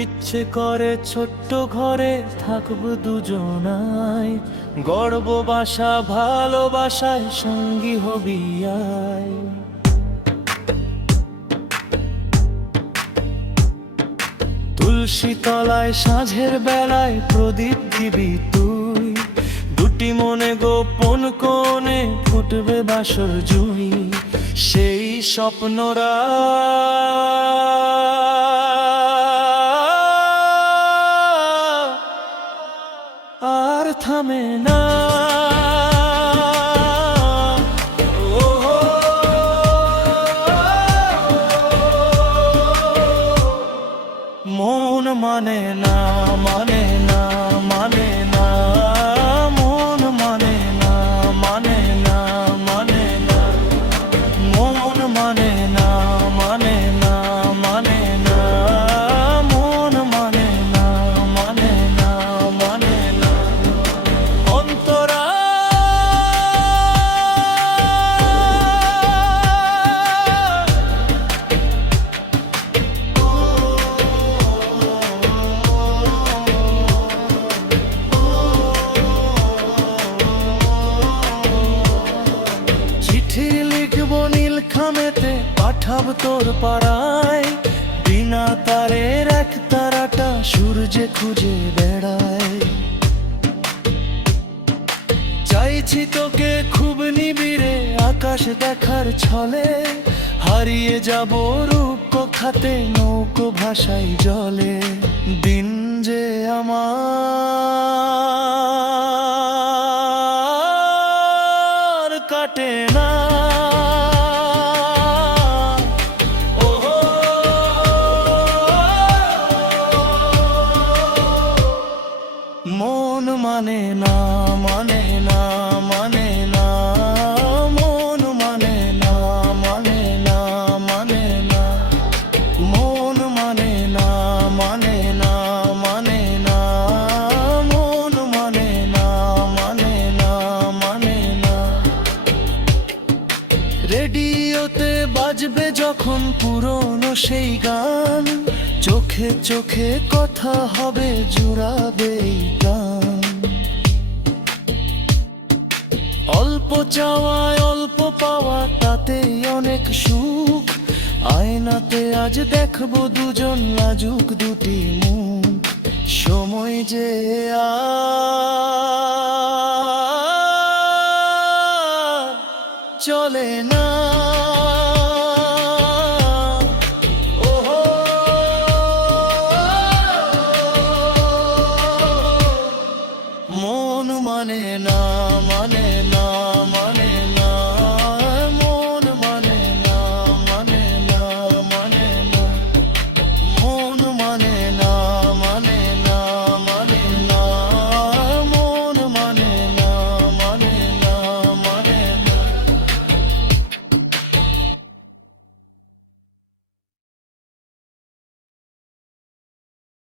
ইচ্ছে করে ছোট্ট ঘরে থাকব দুজনায় গর্ব বাসা ভালোবাসায় সঙ্গী হবি আয় তুলসী তলায় সাঁঝের বেলায় প্রদীপ দিবি তুই। দুটি মনে গোপন কোণে ফুটবে বাসর জুই। সেই স্বপ্নরা আর থামে না। মন মানে না মানে পাঠাব তোর পাড়ায়, বিনা তারের এক তারাটা সূর্যে খুঁজে বেড়ায়। চাইছি তোকে খুব নিবিড়ে আকাশ দেখার ছলে, হারিয়ে যাব রূপ খাতে নৌকো ভাষাই জলে। দিন যে আমার কাটে না। মন মানে না মানে না মানে না মন মানে না মানে না মানে না মন মানে না মানে না মানে না মন মানে না মানে না মানে না রেডিওতে বাজবে যখন পুরনো সেই গান চোখে চোখে কথা হবে জুড়াবে গান অল্প চাওয়ায় অল্প পাওয়া, তাতেই অনেক সুখ। আয়নাতে আজ দেখব দুজন লাজুক দুটি মুখ। সময় যে চলে না। মন মানে না মানে না।